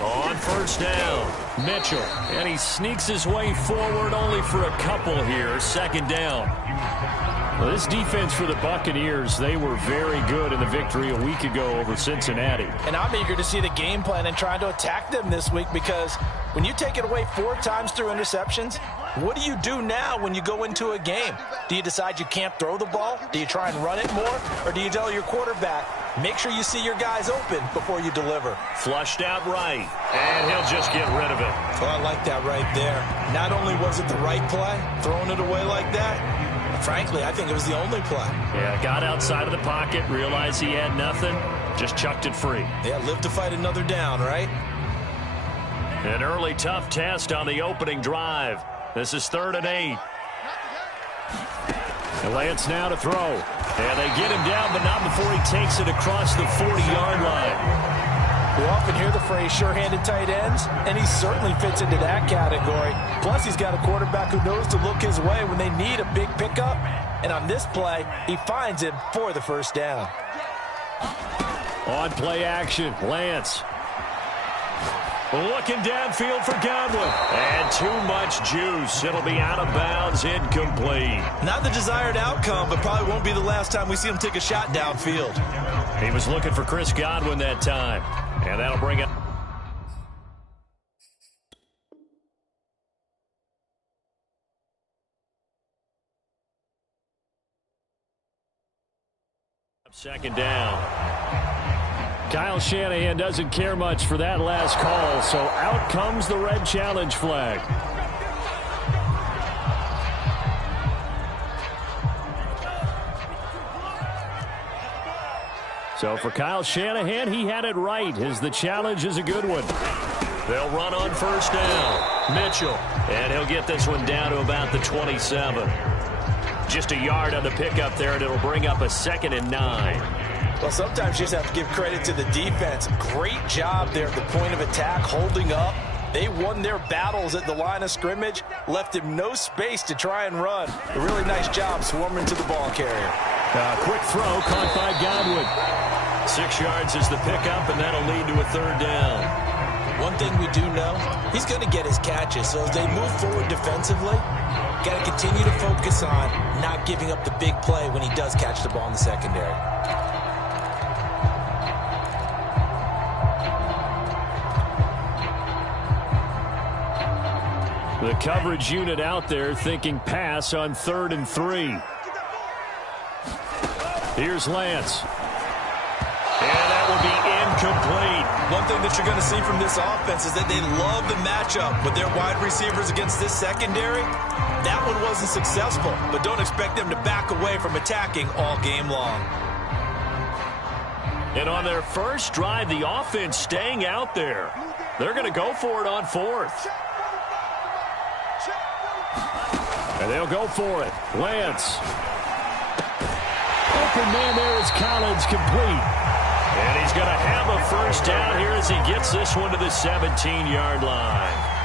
On first down, Mitchell. And he sneaks his way forward only for a couple here. Second down. Well, this defense for the Buccaneers, they were very good in the victory a week ago over Cincinnati. And I'm eager to see the game plan and trying to attack them this week, because when you take it away 4 times through interceptions, what do you do now when you go into a game? Do you decide you can't throw the ball? Do you try and run it more? Or do you tell your quarterback, make sure you see your guys open before you deliver? Flushed out right, and he'll just get rid of it. Well, I like that right there. Not only was it the right play, throwing it away like that, frankly, I think it was the only play. Yeah, got outside of the pocket, realized he had nothing, just chucked it free. Yeah, live to fight another down, right? An early tough test on the opening drive. This is 3rd and 8. And Lance now to throw. And they get him down, but not before he takes it across the 40-yard line. We often hear the phrase sure-handed tight ends, and he certainly fits into that category. Plus, he's got a quarterback who knows to look his way when they need a big pickup. And on this play, he finds him for the first down. On play action, Lance. Looking downfield for Godwin. And too much juice. It'll be out of bounds, incomplete. Not the desired outcome, but probably won't be the last time we see him take a shot downfield. He was looking for Chris Godwin that time. And that'll bring it. Second down. Kyle Shanahan doesn't care much for that last call, so out comes the red challenge flag. So for Kyle Shanahan, he had it right, as the challenge is a good one. They'll run on first down. Mitchell, and he'll get this one down to about the 27. Just a yard on the pickup there, and it'll bring up a 2nd and 9. Well, sometimes you just have to give credit to the defense. Great job there at the point of attack, holding up. They won their battles at the line of scrimmage, left him no space to try and run. A really nice job swarming to the ball carrier. Quick throw caught by Godwin. 6 yards is the pickup, and that'll lead to a 3rd down. One thing we do know, he's going to get his catches. So as they move forward defensively, got to continue to focus on not giving up the big play when he does catch the ball in the secondary. The coverage unit out there thinking pass on 3rd and 3. Here's Lance. And that will be incomplete. One thing that you're going to see from this offense is that they love the matchup with their wide receivers against this secondary. That one wasn't successful, but don't expect them to back away from attacking all game long. And on their first drive, the offense staying out there. They're going to go for it on 4th. And they'll go for it. Lance. Open man there is Collins, complete. And he's going to have a first down here as he gets this one to the 17-yard line.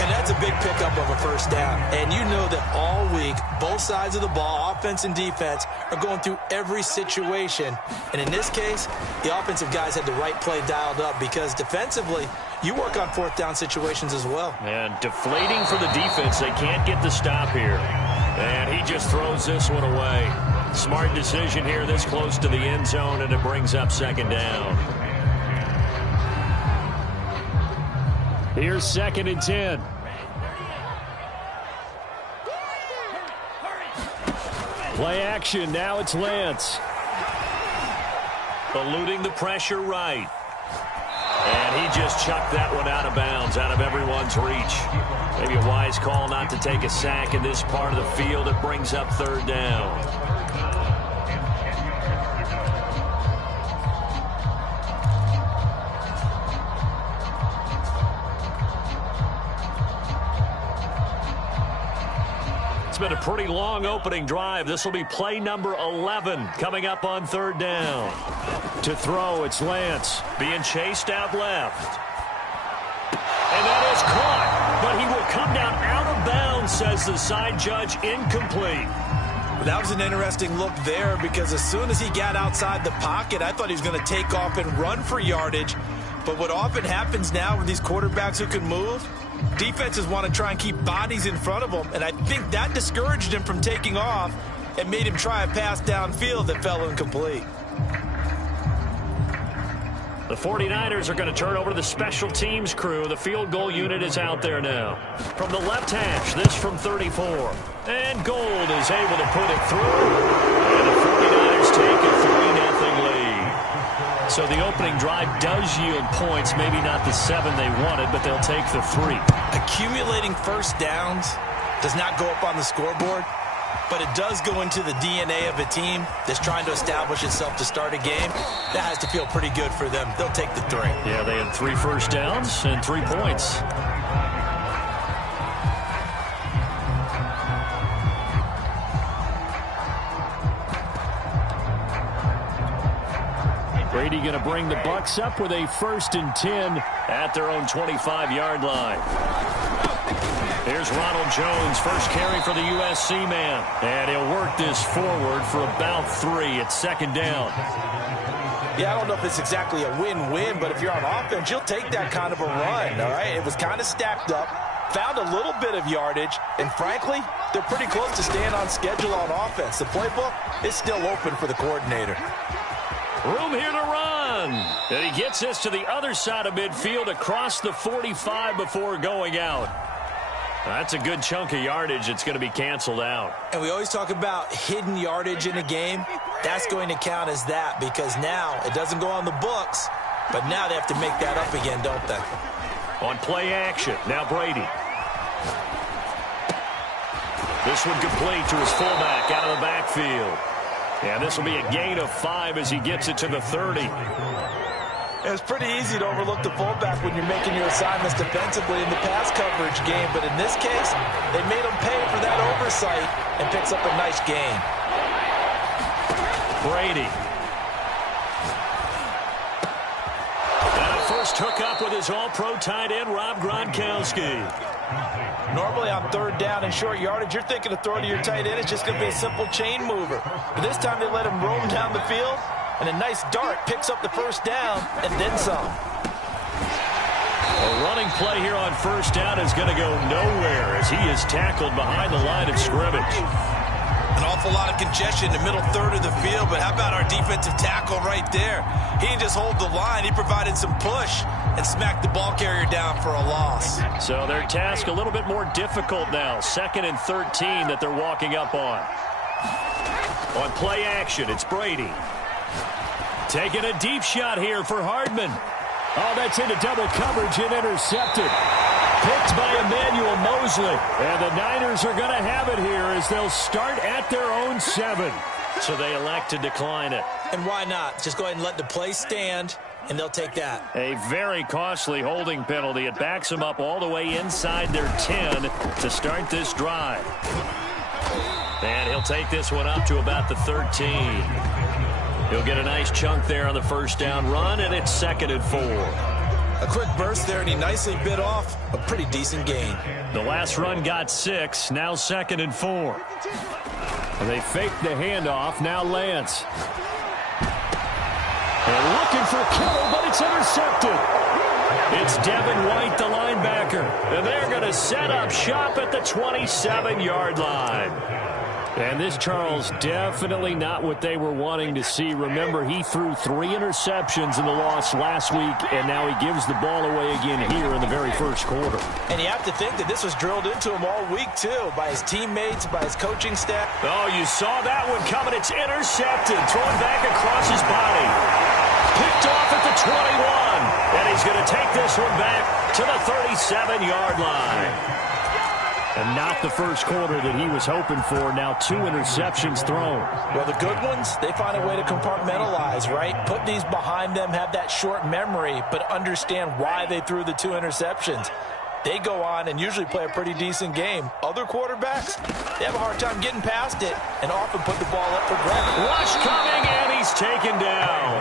And that's a big pickup of a first down. And you know that all week, both sides of the ball, offense and defense, are going through every situation. And in this case, the offensive guys had the right play dialed up, because defensively, you work on 4th down situations as well. And deflating for the defense. They can't get the stop here. And he just throws this one away. Smart decision here this close to the end zone, and it brings up 2nd down. Here's 2nd and 10. Play action. Now it's Lance. Eluding the pressure right. And he just chucked that one out of bounds, out of everyone's reach. Maybe a wise call not to take a sack in this part of the field. It brings up 3rd down. It's been a pretty long opening drive. This will be play number 11 coming up on 3rd down. To throw, it's Lance being chased out left. And that is caught, but he will come down out of bounds, says the side judge. Incomplete. That was an interesting look there, because as soon as he got outside the pocket, I thought he was going to take off and run for yardage. But what often happens now with these quarterbacks who can move, defenses want to try and keep bodies in front of them, and I think that discouraged him from taking off and made him try a pass downfield that fell incomplete. The 49ers are going to turn over to the special teams crew. The field goal unit is out there now. From the left hash, this from 34. And Gold is able to put it through. And the 49ers take a 3-0 lead. So the opening drive does yield points. Maybe not the 7 they wanted, but they'll take the 3. Accumulating first downs does not go up on the scoreboard, but it does go into the DNA of a team that's trying to establish itself to start a game. That has to feel pretty good for them. They'll take the 3. Yeah, they had 3 first downs and 3 points. Brady going to bring the Bucs up with a 1st and 10 at their own 25-yard line. Here's Ronald Jones, first carry for the USC man. And he'll work this forward for about 3 at 2nd down. Yeah, I don't know if it's exactly a win-win, but if you're on offense, you'll take that kind of a run, all right? It was kind of stacked up, found a little bit of yardage, and frankly, they're pretty close to staying on schedule on offense. The playbook is still open for the coordinator. Room here to run. And he gets this to the other side of midfield across the 45 before going out. That's a good chunk of yardage. It's going to be canceled out. And we always talk about hidden yardage in a game. That's going to count as that because now it doesn't go on the books, but now they have to make that up again, don't they? On play action, now Brady. This one complete to his fullback out of the backfield. And this will be a gain of 5 as he gets it to the 30. It's pretty easy to overlook the fullback when you're making your assignments defensively in the pass coverage game, but in this case, they made him pay for that oversight and picks up a nice gain. Brady. And a first hookup with his all-pro tight end, Rob Gronkowski. Normally on 3rd down and short yardage, you're thinking of throwing to your tight end. It's just going to be a simple chain mover. But this time they let him roam down the field, and a nice dart picks up the 1st down and then some. A running play here on 1st down is going to go nowhere as he is tackled behind the line of scrimmage. An awful lot of congestion in the middle 3rd of the field, but how about our defensive tackle right there? He didn't just hold the line. He provided some push and smacked the ball carrier down for a loss. So their task a little bit more difficult now. 2nd and 13 that they're walking up on. On play action, it's Brady. Taking a deep shot here for Hardman. Oh, that's into double coverage and intercepted. Picked by Emmanuel Mosley. And the Niners are going to have it here as they'll start at their own 7. So they elect to decline it. And why not? Just go ahead and let the play stand, and they'll take that. A very costly holding penalty. It backs them up all the way inside their 10 to start this drive. And he'll take this one up to about the 13. He'll get a nice chunk there on the 1st down run, and it's 2nd and 4. A quick burst there, and he nicely bit off a pretty decent gain. The last run got 6, now 2nd and 4. And they fake the handoff, now Lance. And looking for Kittle, but it's intercepted. It's Devin White, the linebacker. And they're going to set up shop at the 27-yard line. And this, Charles, definitely not what they were wanting to see. Remember, he threw 3 interceptions in the loss last week, and now he gives the ball away again here in the very 1st quarter. And you have to think that this was drilled into him all week, too, by his teammates, by his coaching staff. Oh, you saw that one coming. It's intercepted, thrown back across his body. Picked off at the 21, and he's going to take this one back to the 37-yard line. And not the 1st quarter that he was hoping for. Now 2 interceptions thrown. Well, the good ones, they find a way to compartmentalize, right? Put these behind them, have that short memory, but understand why they threw the 2 interceptions. They go on and usually play a pretty decent game. Other quarterbacks, they have a hard time getting past it and often put the ball up for grabs. Rush coming, and he's taken down.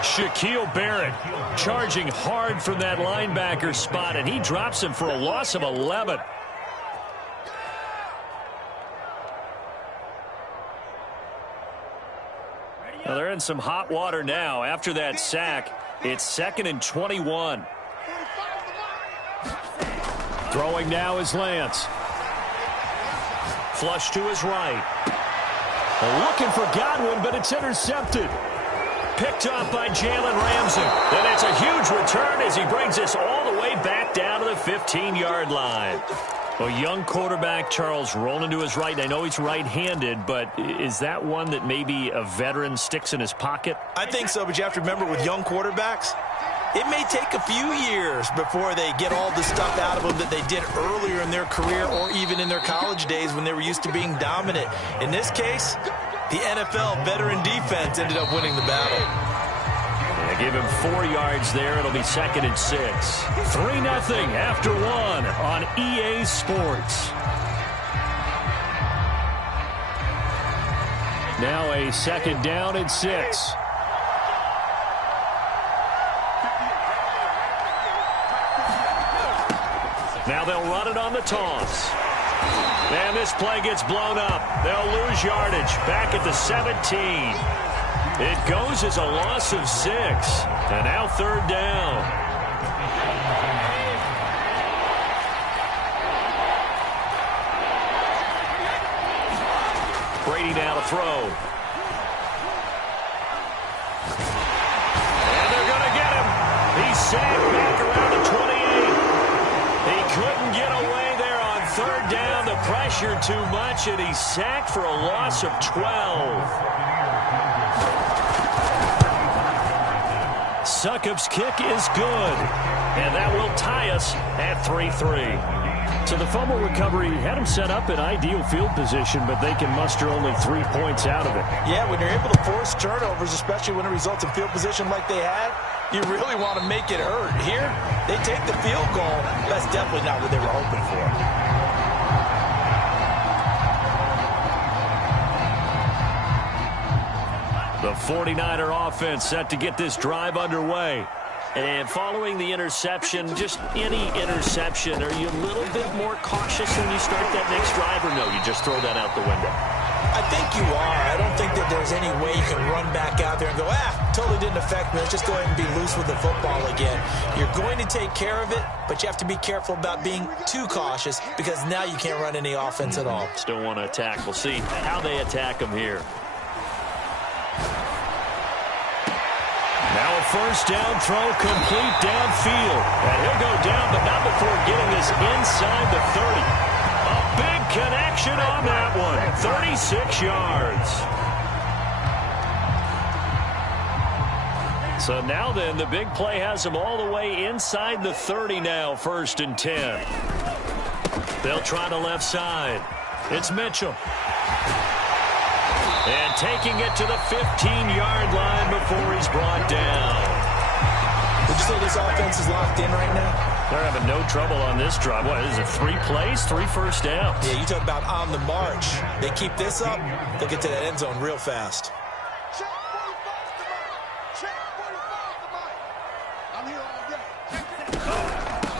Shaquille Barrett charging hard from that linebacker spot, and he drops him for a loss of 11. Well, they're in some hot water now after that sack. It's 2nd and 21. Throwing now is Lance. Flush to his right. Looking for Godwin, but it's intercepted. Picked off by Jalen Ramsey. And it's a huge return as he brings us all the way back down to the 15-yard line. A young quarterback, Charles, rolling to his right. I know he's right-handed, but is that one that maybe a veteran sticks in his pocket? I think so, but you have to remember with young quarterbacks, it may take a few years before they get all the stuff out of them that they did earlier in their career or even in their college days when they were used to being dominant. In this case, the NFL veteran defense ended up winning the battle. Yeah, give him 4 yards there. It'll be 2nd and 6. 3-0 after 1 on EA Sports. Now a 2nd down and 6. Now they'll run it on the toss. And this play gets blown up. They'll lose yardage back at the 17. It goes as a loss of 6. And now 3rd down. Brady now to throw. And they're going to get him. He's sacked back around the 28. He couldn't get away there on 3rd down. The pressure too much, and he's sacked for a loss of 12. Succop's kick is good, and that will tie us at 3-3. So the fumble recovery had him set up in ideal field position, but they can muster only 3 points out of it. Yeah, when you're able to force turnovers, especially when it results in field position like they had, you really want to make it hurt. Here, they take the field goal. That's definitely not what they were hoping for. The 49er offense set to get this drive underway. And following the interception, just any interception, are you a little bit more cautious when you start that next drive, or no, you just throw that out the window? I think you are. I don't think that there's any way you can run back out there and go, totally didn't affect me. Let's just go ahead and be loose with the football again. You're going to take care of it, but you have to be careful about being too cautious because now you can't run any offense at all. Still want to attack. We'll see how they attack them here. Now a 1st down throw complete downfield. And he'll go down, but not before getting this inside the 30. A big connection on that one. 36 yards. So now then, the big play has them all the way inside the 30 now, 1st and 10. They'll try the left side. It's Mitchell. And taking it to the 15-yard line before he's brought down. Would you say this offense is locked in right now? They're having no trouble on this drive. What is it, 3 plays, 3 first downs? Yeah, you talk about on the march. They keep this up, they'll get to that end zone real fast.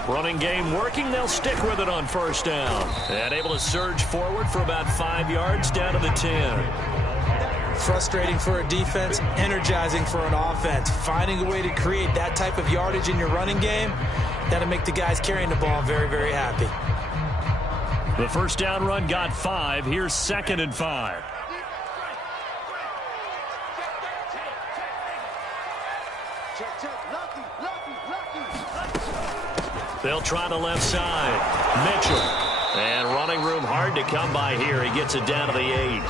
Running game working. They'll stick with it on 1st down. And able to surge forward for about 5 yards down to the 10. Frustrating for a defense, energizing for an offense. Finding a way to create that type of yardage in your running game, that'll make the guys carrying the ball very, very happy. The 1st down run got 5. Here's 2nd and 5. They'll try the left side. Mitchell. And running room hard to come by here. He gets it down to the 8.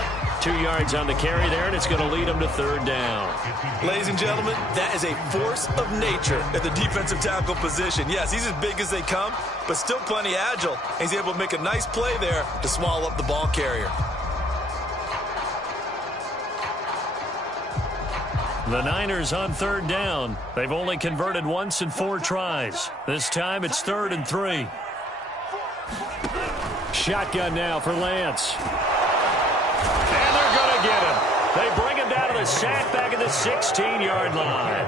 2 yards on the carry there, and it's going to lead him to 3rd down. Ladies and gentlemen, that is a force of nature at the defensive tackle position. Yes, he's as big as they come, but still plenty agile. He's able to make a nice play there to swallow up the ball carrier. The Niners on 3rd down. They've only converted once in 4 tries. This time it's 3rd and 3. Shotgun now for Lance. And they're going to get him. They bring him down to the sack back at the 16-yard line.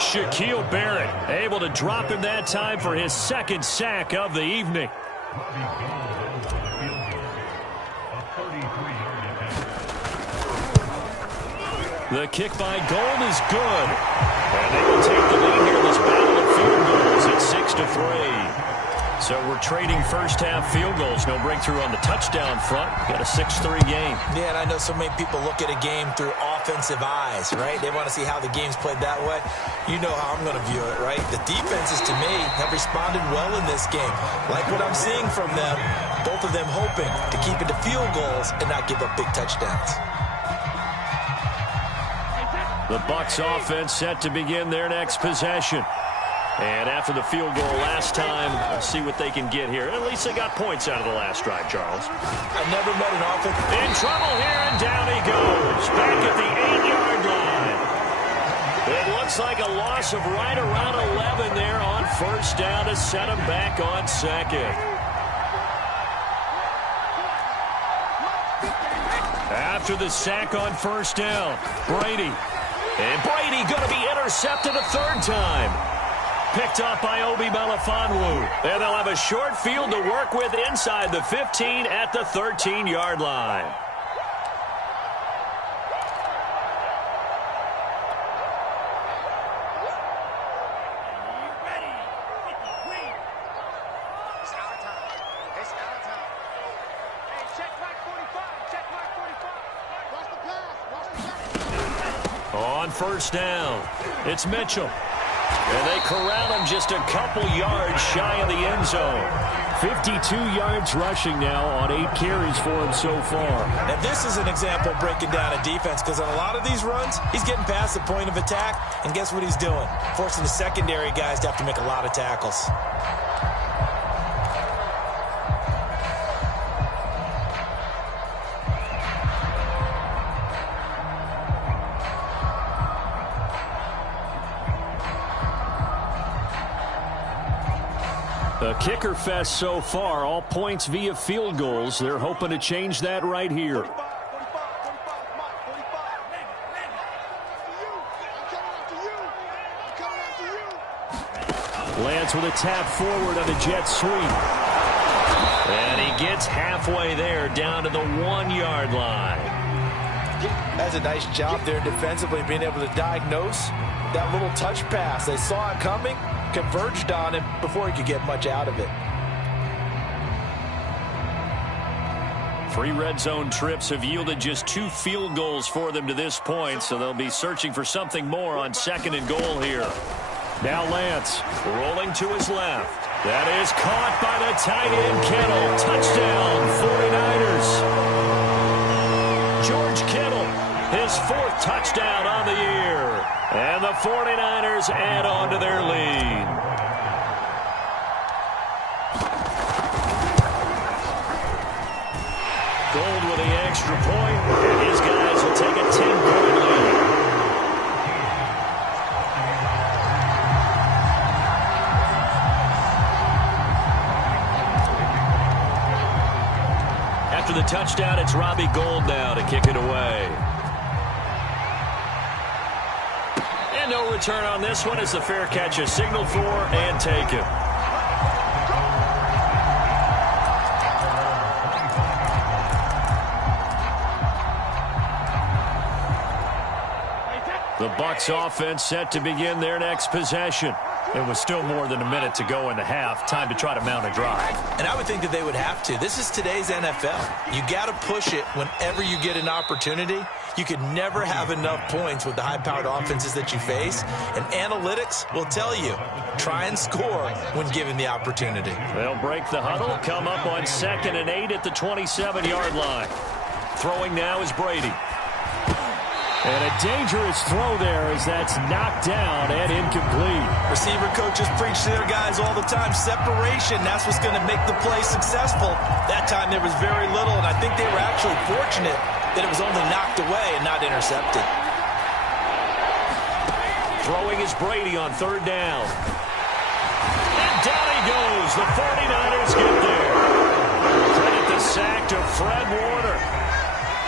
Shaquille Barrett able to drop him that time for his 2nd sack of the evening. The kick by Gold is good. And they will take the So we're trading first-half field goals. No breakthrough on the touchdown front. Got a 6-3 game. Yeah, and I know so many people look at a game through offensive eyes, right? They want to see how the game's played that way. You know how I'm going to view it, right? The defenses, to me, have responded well in this game. Like what I'm seeing from them, both of them hoping to keep it to field goals and not give up big touchdowns. The Bucs offense set to begin their next possession. And after the field goal last time, we'll see what they can get here. At least they got points out of the last drive, Charles. I've never met an offense. In trouble here, and down he goes. Back at the 8-yard line. It looks like a loss of right around 11 there on first down to set him back on second. After the sack on first down, Brady. And Brady going to be intercepted a third time. Picked up by Obi Melifonwu. And they'll have a short field to work with inside the 15 at the 13-yard line. On first down, it's Mitchell. And they corral him just a couple yards shy of the end zone. 52 yards rushing now on 8 carries for him so far. Now this is an example of breaking down a defense, because on a lot of these runs, he's getting past the point of attack, and guess what he's doing? Forcing the secondary guys to have to make a lot of tackles. A kicker fest so far, all points via field goals. They're hoping to change that right here. Lance with a tap forward on the jet sweep. And he gets halfway there, down to the 1-yard line. That's a nice job there defensively, being able to diagnose that little touch pass. They saw it coming, converged on it before he could get much out of it. 3 red zone trips have yielded just 2 field goals for them to this point, so they'll be searching for something more on 2nd and goal here. Now Lance rolling to his left. That is caught by the tight end Kittle. Touchdown, 49ers. George Kittle, his 4th touchdown on the year. And the 49ers add on to their lead. Gold with the extra point, and his guys will take a 10-point lead. After the touchdown, it's Robbie Gould now to kick it away. And no return on this one as the fair catch is signaled for and taken. The Bucs offense set to begin their next possession. It was still more than a minute to go in the half. Time to try to mount a drive. And I would think that they would have to. This is today's NFL. You got to push it whenever you get an opportunity. You could never have enough points with the high-powered offenses that you face. And analytics will tell you, try and score when given the opportunity. They'll break the huddle, come up on 2nd and 8 at the 27-yard line. Throwing now is Brady. And a dangerous throw there as that's knocked down and incomplete. Receiver coaches preach to their guys all the time. Separation, that's what's going to make the play successful. That time there was very little, and I think they were actually fortunate that it was only knocked away and not intercepted. Throwing is Brady on 3rd down. And down he goes. The 49ers get there. Credit the sack to Fred Warner.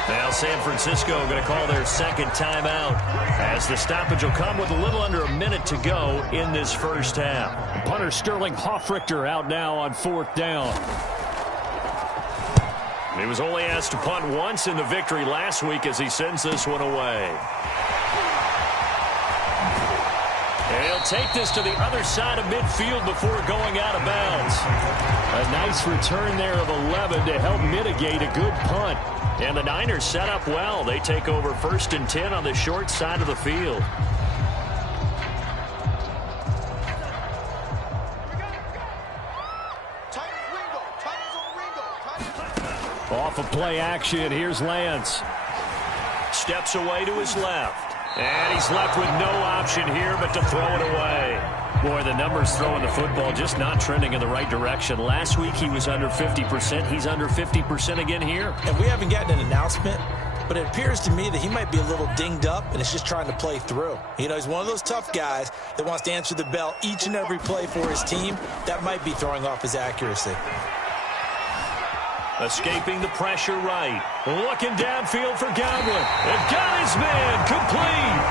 Now San Francisco going to call their 2nd timeout as the stoppage will come with a little under a minute to go in this first half. Punter Sterling Hoffrichter out now on 4th down. He was only asked to punt once in the victory last week as he sends this one away. And he'll They'll take this to the other side of midfield before going out of bounds. A nice return there of 11 to help mitigate a good punt. And the Niners set up well. They take over 1st and 10 on the short side of the field. Off of play action, here's Lance. Steps away to his left. And he's left with no option here but to throw it away. Boy, the numbers throwing the football just not trending in the right direction. Last week he was under 50%. He's under 50% again here. And we haven't gotten an announcement, but it appears to me that he might be a little dinged up and is just trying to play through. You know, he's one of those tough guys that wants to answer the bell each and every play for his team. That might be throwing off his accuracy. Escaping the pressure right. Looking downfield for Godwin. And got his man complete.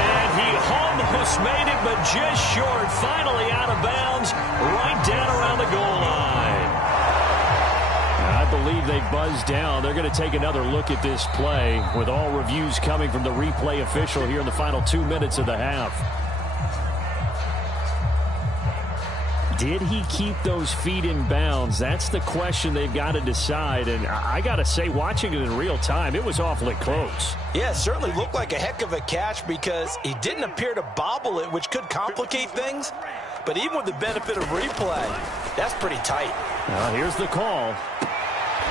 And he almost made it, but just short. Finally out of bounds, right down around the goal line. I believe they buzzed down. They're going to take another look at this play with all reviews coming from the replay official here in the final 2 minutes of the half. Did he keep those feet in bounds? That's the question they've got to decide. And I got to say, watching it in real time, it was awfully close. Yeah, it certainly looked like a heck of a catch because he didn't appear to bobble it, which could complicate things. But even with the benefit of replay, that's pretty tight. Here's the call.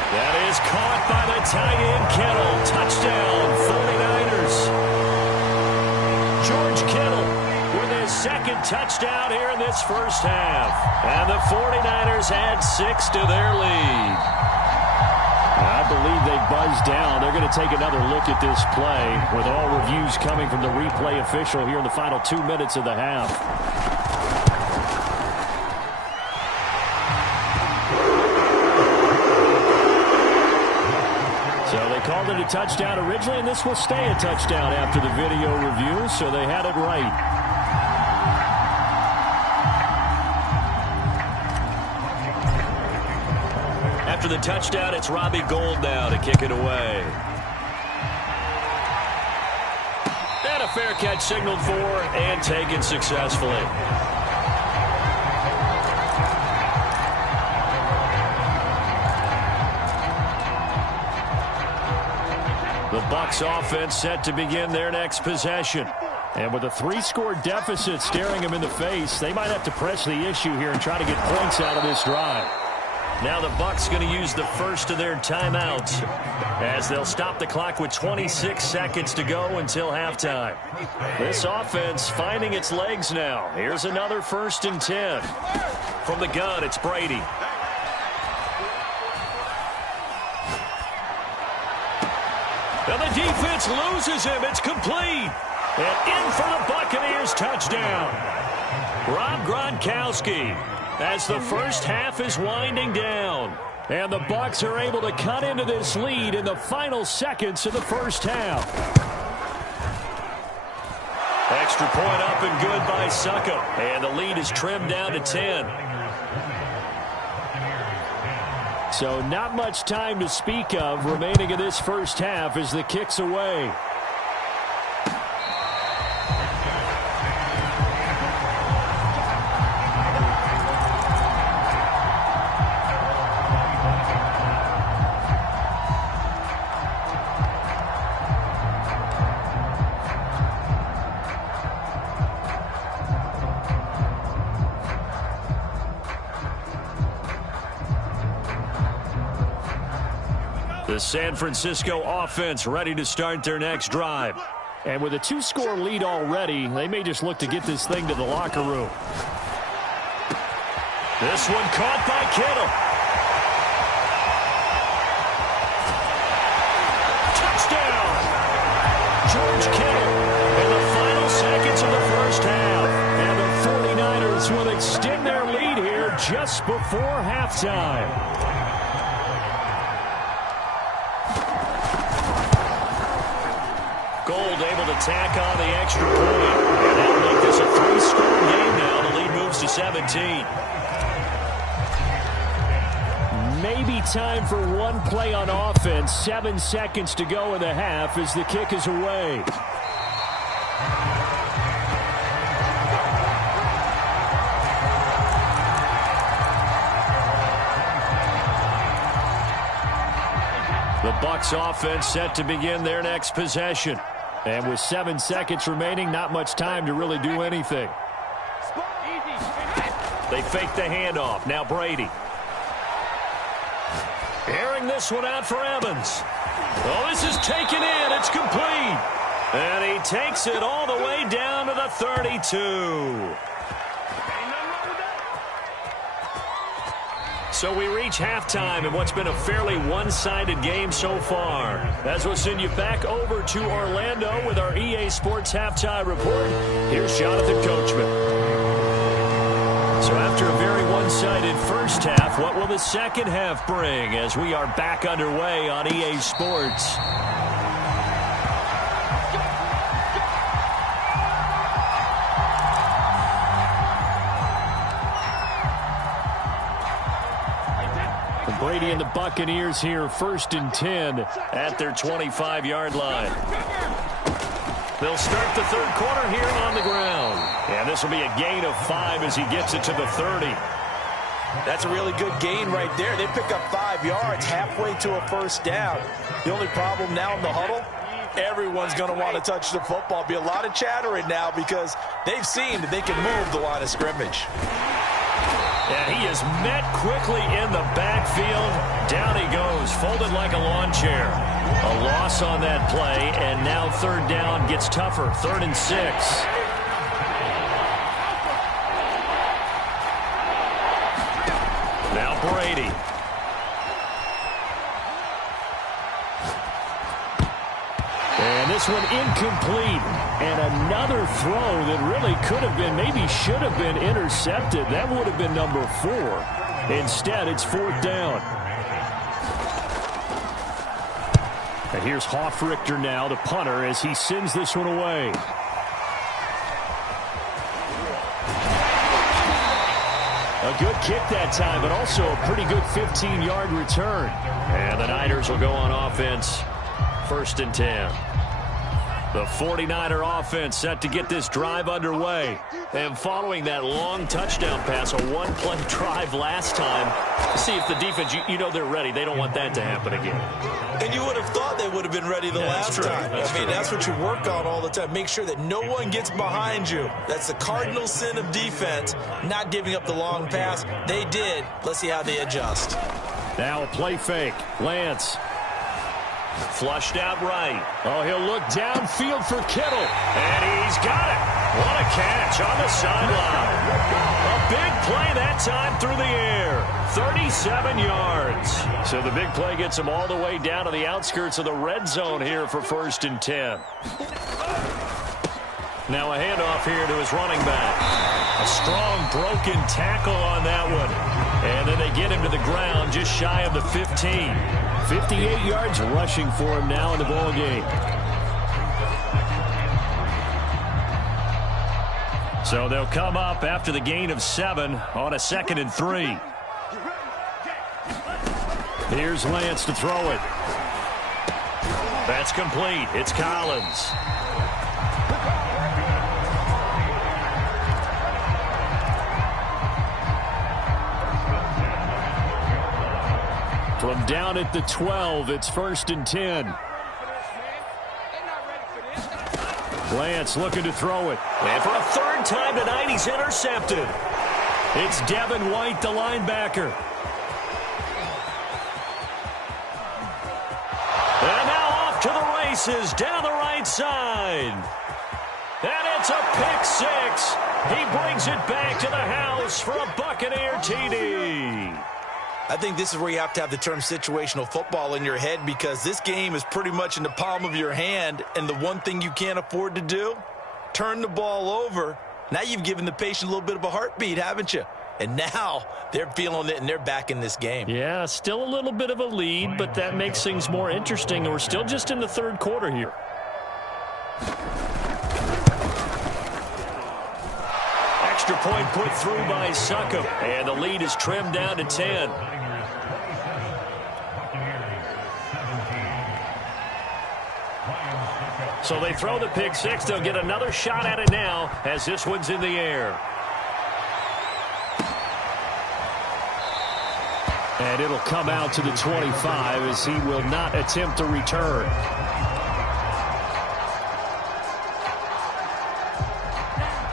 That is caught by the tight end, Kittle. Touchdown, 49ers. George Kittle with his second touchdown here in this first half. And the 49ers add 6 to their lead. I believe they buzzed down. They're going to take another look at this play with all reviews coming from the replay official here in the final 2 minutes of the half. So they called it a touchdown originally, and this will stay a touchdown after the video review, so they had it right. After the touchdown, it's Robbie Gould now to kick it away. And a fair catch signaled for and taken successfully. The Bucs offense set to begin their next possession. And with a 3-score deficit staring them in the face, they might have to press the issue here and try to get points out of this drive. Now the Bucs going to use the first of their timeouts as they'll stop the clock with 26 seconds to go until halftime. This offense finding its legs now. Here's another 1st and 10. From the gun, it's Brady. And the defense loses him. It's complete. And in for the Buccaneers touchdown. Rob Gronkowski. As the first half is winding down. And the Bucs are able to cut into this lead in the final seconds of the first half. Extra point up and good by Succo. And the lead is trimmed down to 10. So not much time to speak of remaining in this first half as the kick's away. The San Francisco offense ready to start their next drive. And with a 2-score lead already, they may just look to get this thing to the locker room. This one caught by Kittle. Touchdown! George Kittle in the final seconds of the first half. And the 49ers will extend their lead here just before halftime. Gould able to tack on the extra point. And that'll make this a 3-score game now. The lead moves to 17. Maybe time for one play on offense. 7 seconds to go in the half as the kick is away. Bucs offense set to begin their next possession. And with 7 seconds remaining, not much time to really do anything. They fake the handoff. Now Brady. Airing this one out for Evans. Oh, this is taken in. It's complete. And he takes it all the way down to the 32. So we reach halftime in what's been a fairly one-sided game so far. As we'll send you back over to Orlando with our EA Sports Halftime Report, here's Jonathan Coachman. So after a very one-sided first half, what will the second half bring as we are back underway on EA Sports? Brady and the Buccaneers here, 1st and 10 at their 25-yard line. They'll start the third quarter here on the ground. And this will be a gain of 5 as he gets it to the 30. That's a really good gain right there. They pick up 5 yards halfway to a first down. The only problem now in the huddle, everyone's going to want to touch the football. Be a lot of chattering now because they've seen that they can move the line of scrimmage. Yeah, he is met quickly in the backfield. Down he goes, folded like a lawn chair. A loss on that play, and now third down gets tougher. 3rd and 6. Now Brady. And this one incomplete. And another throw that really could have been, maybe should have been intercepted. That would have been number 4. Instead, it's 4th down. And here's Hofrichter now, the punter, as he sends this one away. A good kick that time, but also a pretty good 15-yard return. And the Niners will go on offense. 1st and 10. The 49er offense set to get this drive underway. And following that long touchdown pass, a one-play drive last time, see if the defense, you know they're ready. They don't want that to happen again. And you would have thought they would have been ready the last time. That's what you work on all the time. Make sure that no one gets behind you. That's the cardinal sin of defense, not giving up the long pass. They did. Let's see how they adjust. Now a play fake. Lance. Flushed out right. Oh, he'll look downfield for Kittle. And he's got it. What a catch on the sideline. A big play that time through the air. 37 yards. So the big play gets him all the way down to the outskirts of the red zone here for 1st and 10. Now a handoff here to his running back. A strong broken tackle on that one. And then they get him to the ground just shy of the 15. 58 yards rushing for him now in the ball game. So they'll come up after the gain of 7 on a 2nd and 3. Here's Lance to throw it. That's complete. It's Collins. From down at the 12, it's 1st and 10. Lance looking to throw it. And for a 3rd time tonight, he's intercepted. It's Devin White, the linebacker. And now off to the races down the right side. And it's a pick 6. He brings it back to the house for a Buccaneer TD. I think this is where you have to have the term situational football in your head because this game is pretty much in the palm of your hand, and the one thing you can't afford to do, turn the ball over. Now you've given the patient a little bit of a heartbeat, haven't you? And now they're feeling it, and they're back in this game. Yeah, still a little bit of a lead, but that makes things more interesting, and we're still just in the 3rd quarter here. Extra point put through by Succop, and the lead is trimmed down to 10. So they throw the pick 6. They'll get another shot at it now as this one's in the air. And it'll come out to the 25 as he will not attempt to return.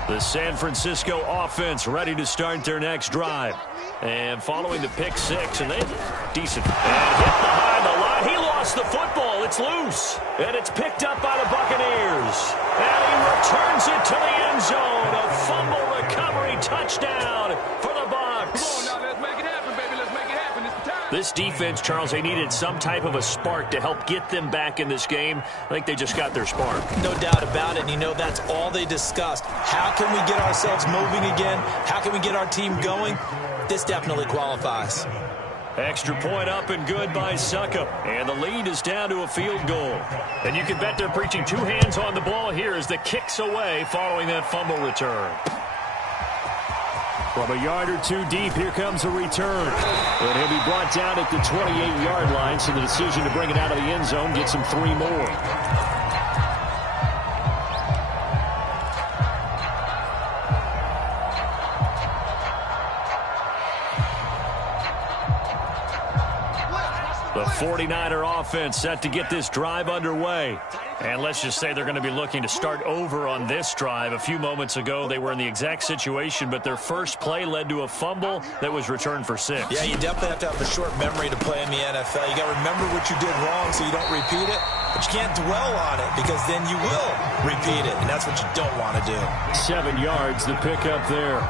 The San Francisco offense ready to start their next drive. And following the pick six, and they decent. And hit behind the line. He lost the football. It's loose. And it's picked up by the Buccaneers. And he returns it to the end zone. A fumble recovery touchdown for the Bucs. Come on now, let's make it happen, baby. Let's make it happen. It's the time. This defense, Charles, they needed some type of a spark to help get them back in this game. I think they just got their spark. No doubt about it. And you know that's all they discussed. How can we get ourselves moving again? How can we get our team going? This definitely qualifies. Extra point up and good by Succop. And the lead is down to a field goal. And you can bet they're preaching two hands on the ball here as the kick's away following that fumble return. From a yard or two deep, here comes a return. And he'll be brought down at the 28-yard line, so the decision to bring it out of the end zone gets him 3 more. The 49er offense set to get this drive underway. And let's just say they're going to be looking to start over on this drive. A few moments ago, they were in the exact situation, but their first play led to a fumble that was returned for 6. Yeah, you definitely have to have a short memory to play in the NFL. You got to remember what you did wrong so you don't repeat it, but you can't dwell on it because then you will repeat it, and that's what you don't want to do. 7 yards, the pickup there.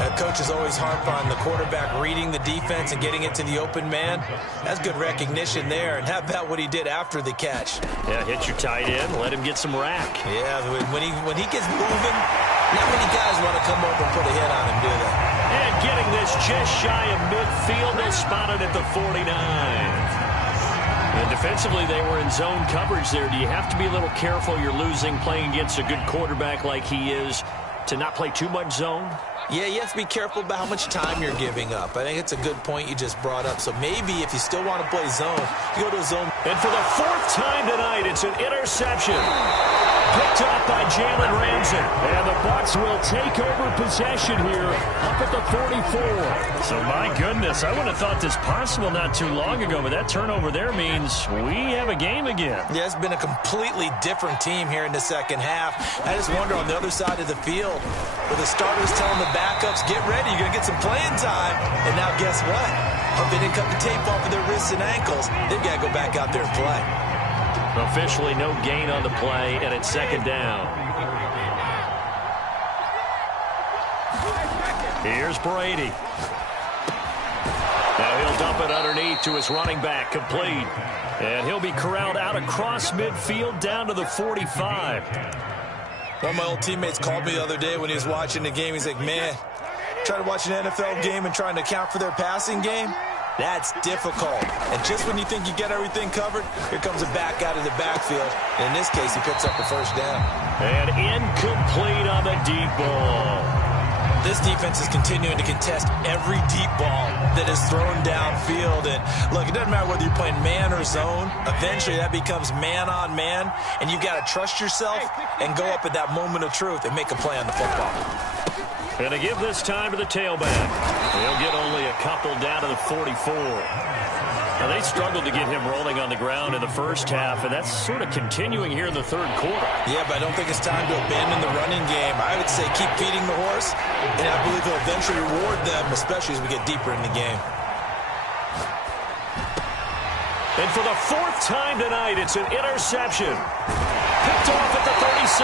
And coaches always harp on the quarterback reading the defense and getting it to the open man. That's good recognition there. And how about what he did after the catch? Yeah, hit your tight end, let him get some rack. Yeah, when he gets moving, not many guys want to come over and put a hit on him, do they? And getting this just shy of midfield, they'll spot it at the 49. And defensively, they were in zone coverage there. Do you have to be a little careful? You're losing, playing against a good quarterback like he is, to not play too much zone? Yeah, you have to be careful about how much time you're giving up. I think it's a good point you just brought up. So maybe if you still want to play zone, you go to a zone. And for the 4th time tonight, it's an interception. Picked up by Jalen Ramsey. And the Bucs will take over possession here up at the 44. So, my goodness, I wouldn't have thought this possible not too long ago, but that turnover there means we have a game again. Yeah, it's been a completely different team here in the second half. I just wonder on the other side of the field, where the starters telling the backups, get ready, you're going to get some playing time. And now guess what? Hope they didn't cut the tape off of their wrists and ankles. They've got to go back out there and play. Officially no gain on the play, and it's 2nd down. Here's Brady. Now he'll dump it underneath to his running back, complete. And he'll be corralled out across midfield down to the 45. One of my old teammates called me the other day when he was watching the game. He's like, man, trying to watch an NFL game and trying to account for their passing game? That's difficult. And just when you think you get everything covered, here comes a back out of the backfield. And in this case, he picks up the 1st down. And incomplete on the deep ball. This defense is continuing to contest every deep ball that is thrown downfield. And look, it doesn't matter whether you're playing man or zone. Eventually, that becomes man on man. And you've got to trust yourself and go up at that moment of truth and make a play on the football. And to give this time to the tailback. They'll get only a couple down to the 44. Now, they struggled to get him rolling on the ground in the first half, and that's sort of continuing here in the 3rd quarter. Yeah, but I don't think it's time to abandon the running game. I would say keep feeding the horse, and I believe he'll eventually reward them, especially as we get deeper in the game. And for the 4th time tonight, it's an interception. Picked off at the 36.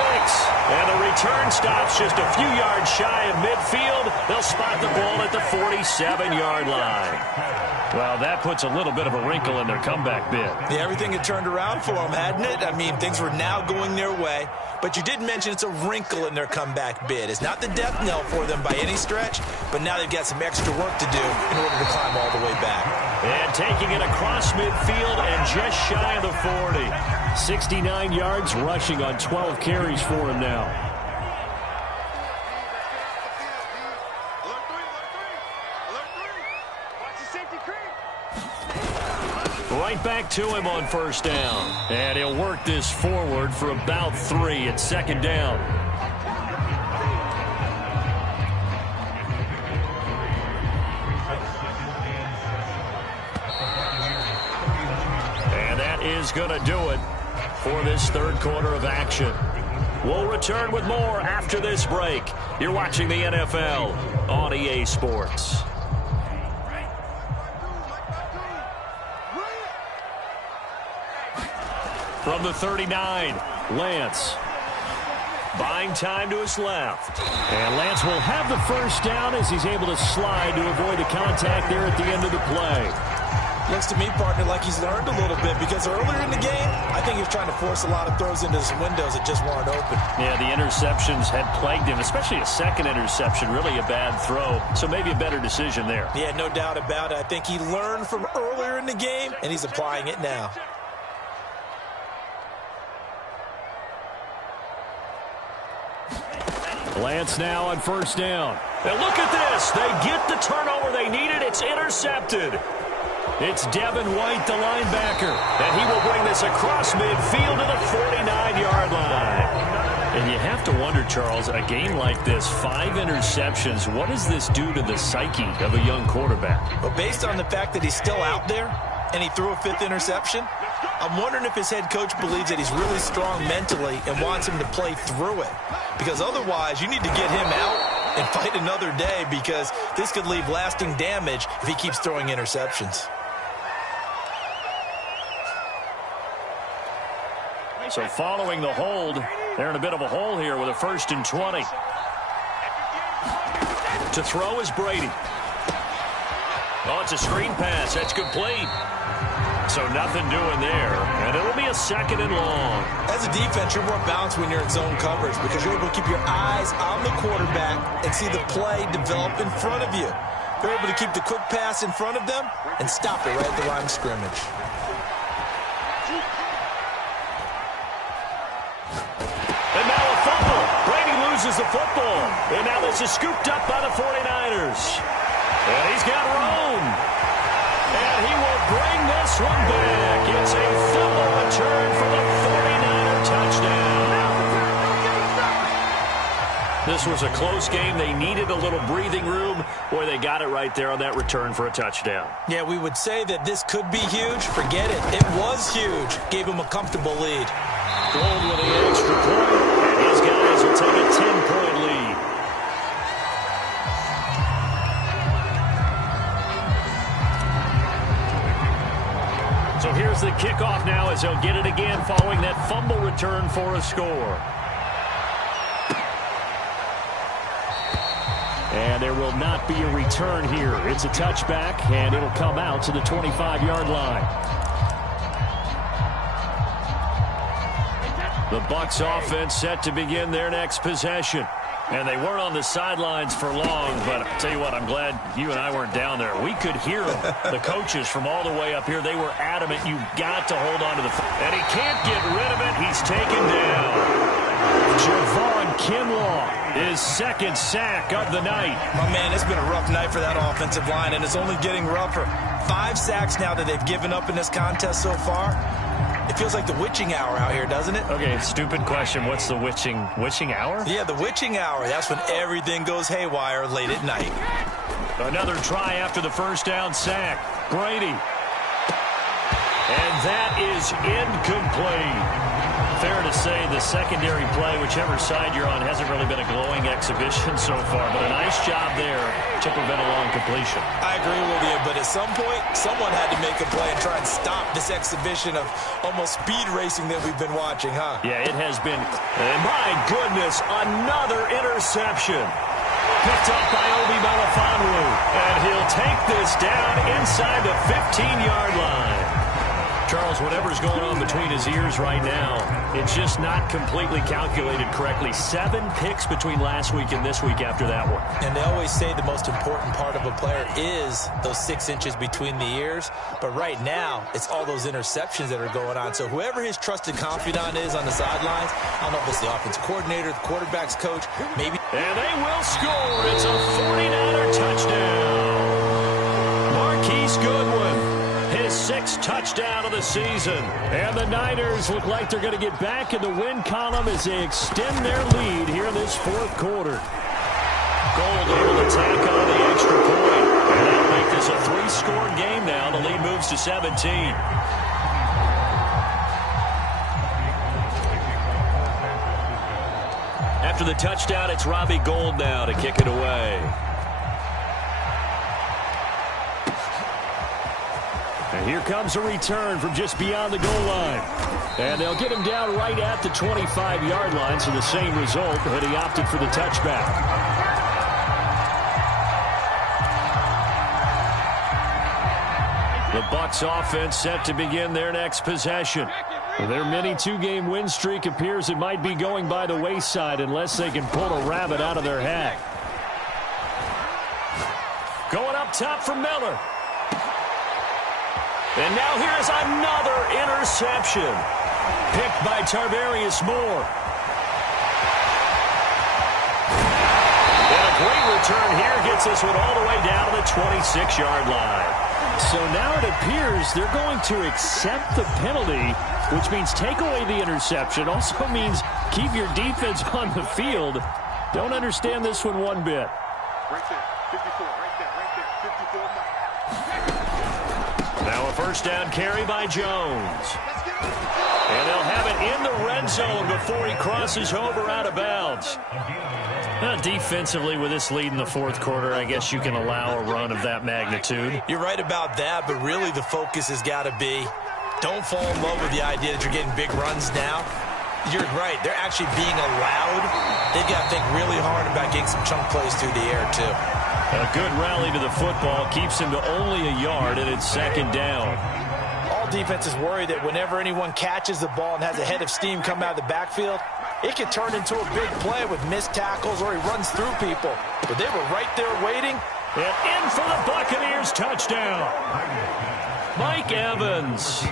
And the return stops just a few yards shy of midfield. They'll spot the ball at the 47-yard line. Well, that puts a little bit of a wrinkle in their comeback bid. Yeah, everything had turned around for them, hadn't it? I mean, things were now going their way. But you did mention it's a wrinkle in their comeback bid. It's not the death knell for them by any stretch, but now they've got some extra work to do in order to climb all the way back. And taking it across midfield and just shy of the 40. 69 yards rushing on 12 carries for him now. Right back to him on 1st down. And he'll work this forward for about 3 at 2nd down. is going to do it for this third quarter of action. We'll return with more after this break. You're watching the NFL on EA Sports. From the 39, Lance. Buying time to his left. And Lance will have the first down as he's able to slide to avoid the contact there at the end of the play. Looks to me, partner, like he's learned a little bit because earlier in the game, I think he was trying to force a lot of throws into some windows that just weren't open. Yeah, the interceptions had plagued him, especially a second interception, really a bad throw. So maybe a better decision there. Yeah, no doubt about it. I think he learned from earlier in the game, and he's applying it now. Lance now on first down. And look at this. They get the turnover they needed. It's intercepted. It's Devin White, the linebacker. And he will bring this across midfield to the 49-yard line. And you have to wonder, Charles, a game like this, 5 interceptions, what does this do to the psyche of a young quarterback? Well, based on the fact that he's still out there and he threw a 5th interception, I'm wondering if his head coach believes that he's really strong mentally and wants him to play through it. Because otherwise, you need to get him out and fight another day because this could leave lasting damage if he keeps throwing interceptions. So following the hold, they're in a bit of a hole here with a 1st and 20. To throw is Brady. Oh, it's a screen pass. That's complete. So nothing doing there. And it'll be a 2nd and long. As a defense, you're more balanced when you're in zone coverage because you're able to keep your eyes on the quarterback and see the play develop in front of you. You're able to keep the quick pass in front of them and stop it right at the line of scrimmage. And now a fumble. Brady loses the football. And now this is scooped up by the 49ers. And he's got room. And he will bring this one back. It's a fumble return for the 49er touchdown. This was a close game. They needed a little breathing room. Boy, they got it right there on that return for a touchdown. Yeah, we would say that this could be huge. Forget it. It was huge. Gave him a comfortable lead. Gold with the extra point. And his guys will take a 10-point lead. So here's the kickoff now as they'll get it again following that fumble return for a score. And there will not be a return here. It's a touchback, and it'll come out to the 25-yard line. The Bucs offense set to begin their next possession. And they weren't on the sidelines for long, but I'll tell you what, I'm glad you and I weren't down there. We could hear them. The coaches from all the way up here, they were adamant. You've got to hold on to the football. And he can't get rid of it. He's taken down. Javon Kinlaw, his 2nd sack of the night. My man, it's been a rough night for that offensive line, and it's only getting rougher. 5 sacks now that they've given up in this contest so far. It feels like the witching hour out here, doesn't it? Okay, stupid question. What's the witching hour? Yeah, the witching hour. That's when everything goes haywire late at night. Another try after the first down sack. Brady. And that is incomplete. Fair to say the secondary play, whichever side you're on, hasn't really been a glowing exhibition so far, but a nice job there to prevent a long completion. I agree with you, but at some point, someone had to make a play and try and stop this exhibition of almost speed racing that we've been watching, huh? Yeah, it has been. And my goodness, another interception. Picked up by Obi Melifonwu, and he'll take this down inside the 15-yard line. Charles, whatever's going on between his ears right now, it's just not completely calculated correctly. 7 picks between last week and this week after that one. And they always say the most important part of a player is those 6 inches between the ears. But right now, it's all those interceptions that are going on. So whoever his trusted confidant is on the sidelines, I don't know if it's the offensive coordinator, the quarterback's coach, maybe. And they will score. It's a 49er touchdown. Marquise Goodwin. His 6th touchdown of the season. And the Niners look like they're going to get back in the win column as they extend their lead here in this 4th quarter. Gold able to tack on the extra point. And that'll make this a 3-score game now. The lead moves to 17. After the touchdown, it's Robbie Gould now to kick it away. And here comes a return from just beyond the goal line. And they'll get him down right at the 25-yard line, so the same result, but he opted for the touchback. The Bucs offense set to begin their next possession. Their mini two-game win streak appears it might be going by the wayside unless they can pull a rabbit out of their hat. Going up top for Miller. And now here's another interception. Picked by Tarvarius Moore. And a great return here gets this one all the way down to the 26-yard line. So now it appears they're going to accept the penalty, which means take away the interception. Also means keep your defense on the field. Don't understand this one bit. Right there, 54, right there, 54. Now a first down carry by Jones. And they'll have it in the red zone before he crosses over out of bounds. Defensively, with this lead in the fourth quarter, I guess you can allow a run of that magnitude. You're right about that, but really the focus has got to be don't fall in love with the idea that you're getting big runs now. You're right. They're actually being allowed. They've got to think really hard about getting some chunk plays through the air, too. A good rally to the football keeps him to only a yard, and it's second down. All defenses worry that whenever anyone catches the ball and has a head of steam come out of the backfield, it can turn into a big play with missed tackles or he runs through people. But they were right there waiting. And in for the Buccaneers touchdown. Mike Evans,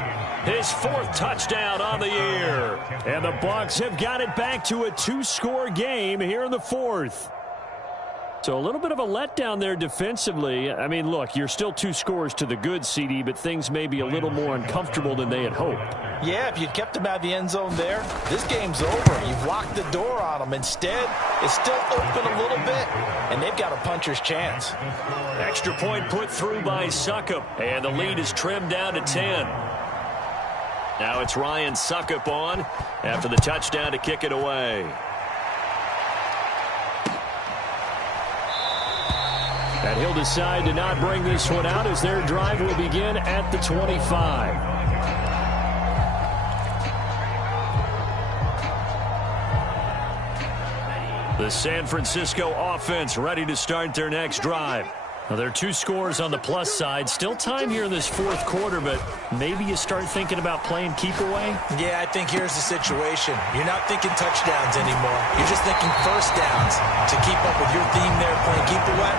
his fourth touchdown on the year. And the Bucs have got it back to a two-score game here in the fourth. So a little bit of a letdown there defensively. I mean, look, you're still 2 scores to the good, CD, but things may be a little more uncomfortable than they had hoped. Yeah, if you'd kept them out of the end zone there, this game's over. You've locked the door on them. Instead, it's still open a little bit, and they've got a puncher's chance. Extra point put through by Succop, and the lead is trimmed down to 10. Now it's Ryan Succop on after the touchdown to kick it away. And he'll decide to not bring this one out as their drive will begin at the 25. The San Francisco offense ready to start their next drive. Now, there are 2 scores on the plus side. Still time here in this fourth quarter, but maybe you start thinking about playing keep away? Yeah, I think here's the situation. You're not thinking touchdowns anymore. You're just thinking first downs. To keep up with your theme there, playing keep away,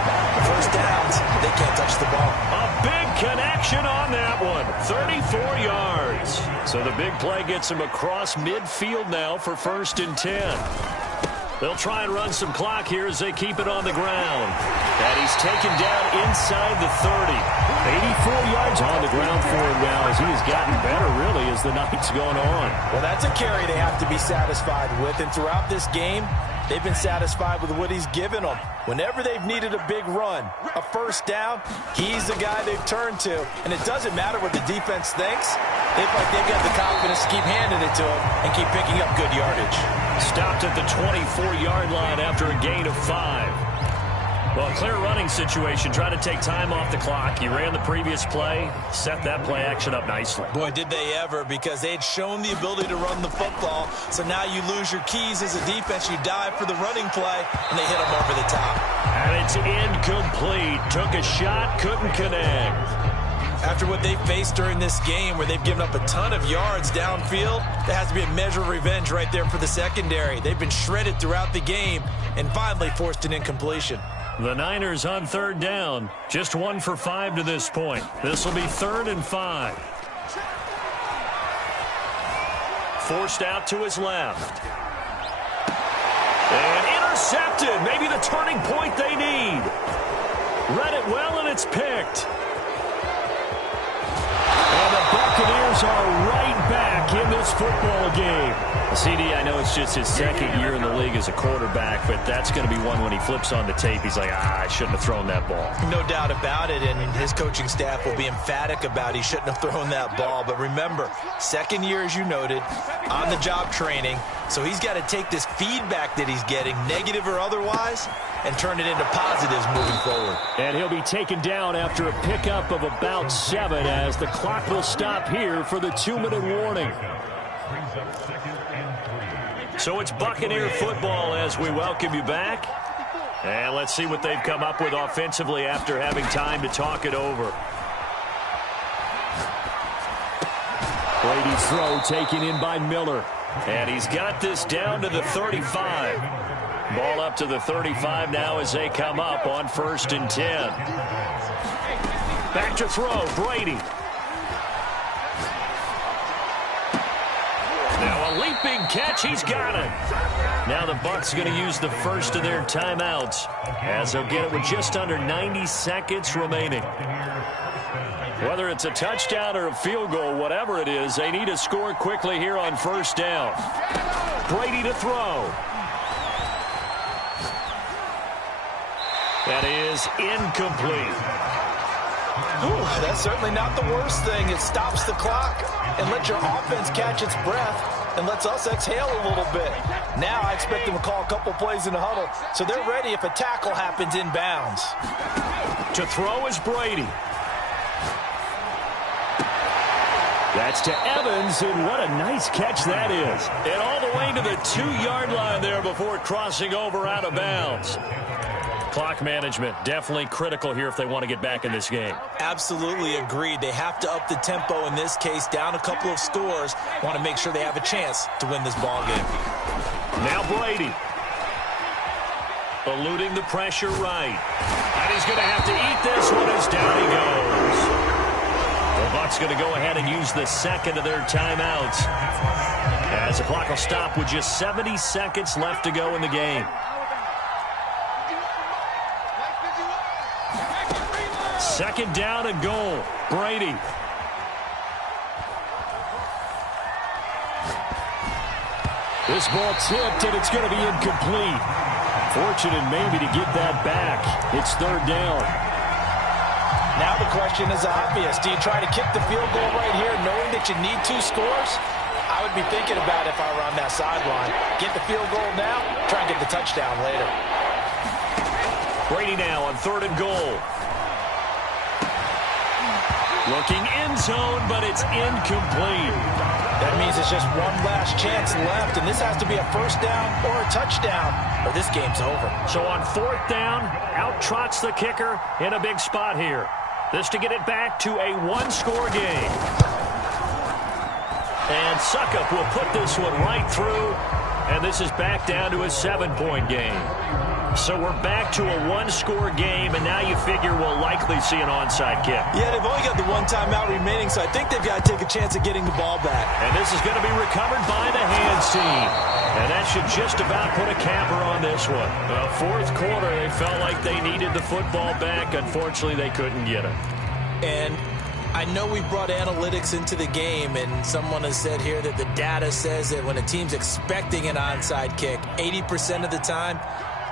first downs, they can't touch the ball. A big connection on that one. 34 yards. So the big play gets him across midfield now for 1st and 10. They'll try and run some clock here as they keep it on the ground. And he's taken down inside the 30. 84 yards on the ground for him now as he has gotten better, really, as the night's gone on. Well, that's a carry they have to be satisfied with. And throughout this game, they've been satisfied with what he's given them. Whenever they've needed a big run, a first down, he's the guy they've turned to. And it doesn't matter what the defense thinks. They feel like they've got the confidence to keep handing it to him and keep picking up good yardage. Stopped at the 24-yard line after a gain of 5. Well, clear running situation. Try to take time off the clock. He ran the previous play, set that play action up nicely. Boy, did they ever, because they had shown the ability to run the football. So now you lose your keys as a defense. You dive for the running play, and they hit them over the top. And it's incomplete. Took a shot, couldn't connect. After what they've faced during this game where they've given up a ton of yards downfield, there has to be a measure of revenge right there for the secondary. They've been shredded throughout the game and finally forced an incompletion. The Niners on 3rd down. Just 1 for 5 to this point. This will be 3rd and 5. Forced out to his left. And intercepted. Maybe the turning point they need. Read it well, and it's picked. And the Buccaneers are right back in this football game. CD, I know it's just his second year in the league as a quarterback, but that's going to be one when he flips on the tape. He's like, I shouldn't have thrown that ball. No doubt about it, and his coaching staff will be emphatic about he shouldn't have thrown that ball. But remember, second year, as you noted, on-the-job training, so he's got to take this feedback that he's getting, negative or otherwise, and turn it into positives moving forward. And he'll be taken down after a pickup of about 7 as the clock will stop here for the 2-minute warning. So it's Buccaneer football as we welcome you back. And let's see what they've come up with offensively after having time to talk it over. Brady's throw taken in by Miller. And he's got this down to the 35. Ball up to the 35 now as they come up on 1st and 10. Back to throw, Brady. Now a leaping catch, he's got it. Now the Bucs going to use the first of their timeouts as they'll get it with just under 90 seconds remaining. Whether it's a touchdown or a field goal, whatever it is, they need to score quickly here on 1st down. Brady to throw. That is incomplete. Ooh, that's certainly not the worst thing. It stops the clock and lets your offense catch its breath and lets us exhale a little bit. Now I expect them to call a couple plays in the huddle, so they're ready if a tackle happens inbounds. To throw is Brady. That's to Evans, and what a nice catch that is. And all the way to the 2-yard line there before crossing over out of bounds. Clock management definitely critical here if they want to get back in this game. Absolutely agreed. They have to up the tempo in this case, down a couple of scores. Want to make sure they have a chance to win this ball game. Now Brady. Eluding the pressure right. And he's going to have to eat this one as down he goes. The Bucs going to go ahead and use the second of their timeouts as the clock will stop with just 70 seconds left to go in the game. Second down and goal. Brady. This ball tipped, and it's going to be incomplete. Fortunate maybe to get that back. It's 3rd down. Now the question is obvious. Do you try to kick the field goal right here knowing that you need 2 scores? I would be thinking about it if I were on that sideline. Get the field goal now, try and get the touchdown later. Brady now on 3rd and goal. Looking end zone, but it's incomplete. That means it's just one last chance left, and this has to be a 1st down or a touchdown, or this game's over. So on 4th down, out trots the kicker in a big spot here. This to get it back to a 1-score game. And Suckup will put this one right through, and this is back down to a 7-point game. So we're back to a 1-score game, and now you figure we'll likely see an onside kick. Yeah, they've only got the 1 timeout remaining, so I think they've got to take a chance at getting the ball back. And this is going to be recovered by the hands team. And that should just about put a capper on this one. The 4th quarter, they felt like they needed the football back. Unfortunately, they couldn't get it. And I know we brought analytics into the game, and someone has said here that the data says that when a team's expecting an onside kick, 80% of the time,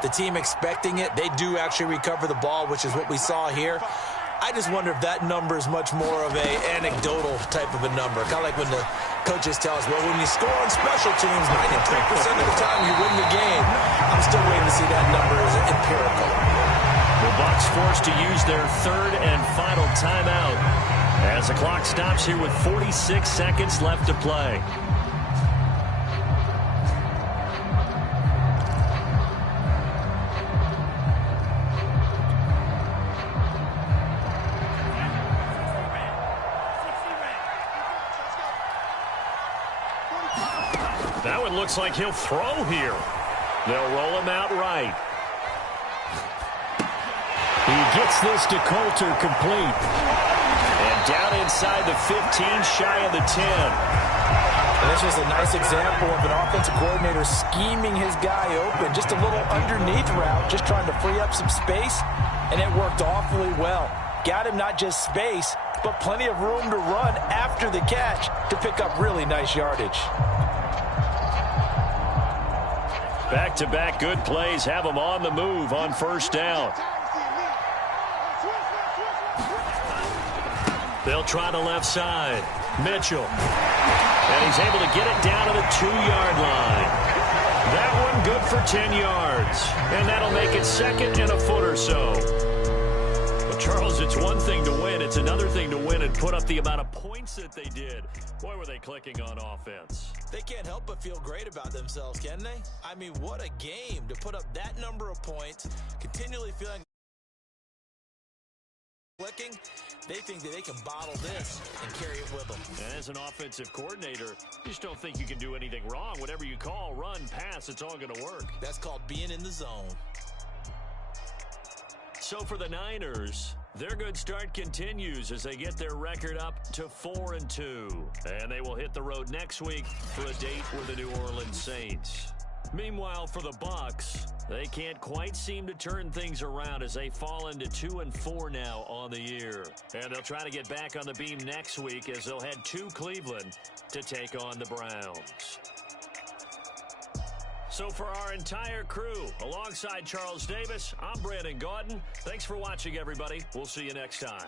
the team expecting it, they do actually recover the ball, which is what we saw here. I just wonder if that number is much more of a anecdotal type of a number. Kind of like when the coaches tell us, well, when you score on special teams, 93% of the time you win the game. I'm still waiting to see that number as empirical. The Bucs forced to use their 3rd and final timeout as the clock stops here with 46 seconds left to play. That one looks like he'll throw here. They'll roll him out right. He gets this to Coulter complete. And down inside the 15, shy of the 10. And this was a nice example of an offensive coordinator scheming his guy open. Just a little underneath route, just trying to free up some space, and it worked awfully well. Got him not just space, but plenty of room to run after the catch to pick up really nice yardage. Back-to-back good plays have them on the move on first down. They'll try the left side. Mitchell. And he's able to get it down to the 2-yard line. That one good for 10 yards. And that'll make it second and a foot or so. Well, Charles, it's one thing to win. It's another thing to win and put up the amount of points that they did. Boy, were they clicking on offense. They can't help but feel great about themselves, can they? I mean, what a game to put up that number of points, continually feeling clicking. They think that they can bottle this and carry it with them. And as an offensive coordinator, you just don't think you can do anything wrong. Whatever you call, run, pass, it's all going to work. That's called being in the zone. So for the Niners, their good start continues as they get their record up to 4-2. And they will hit the road next week for a date with the New Orleans Saints. Meanwhile, for the Bucs, they can't quite seem to turn things around as they fall into 2-4 now on the year. And they'll try to get back on the beam next week as they'll head to Cleveland to take on the Browns. So for our entire crew, alongside Charles Davis, I'm Brandon Gaudin. Thanks for watching, everybody. We'll see you next time.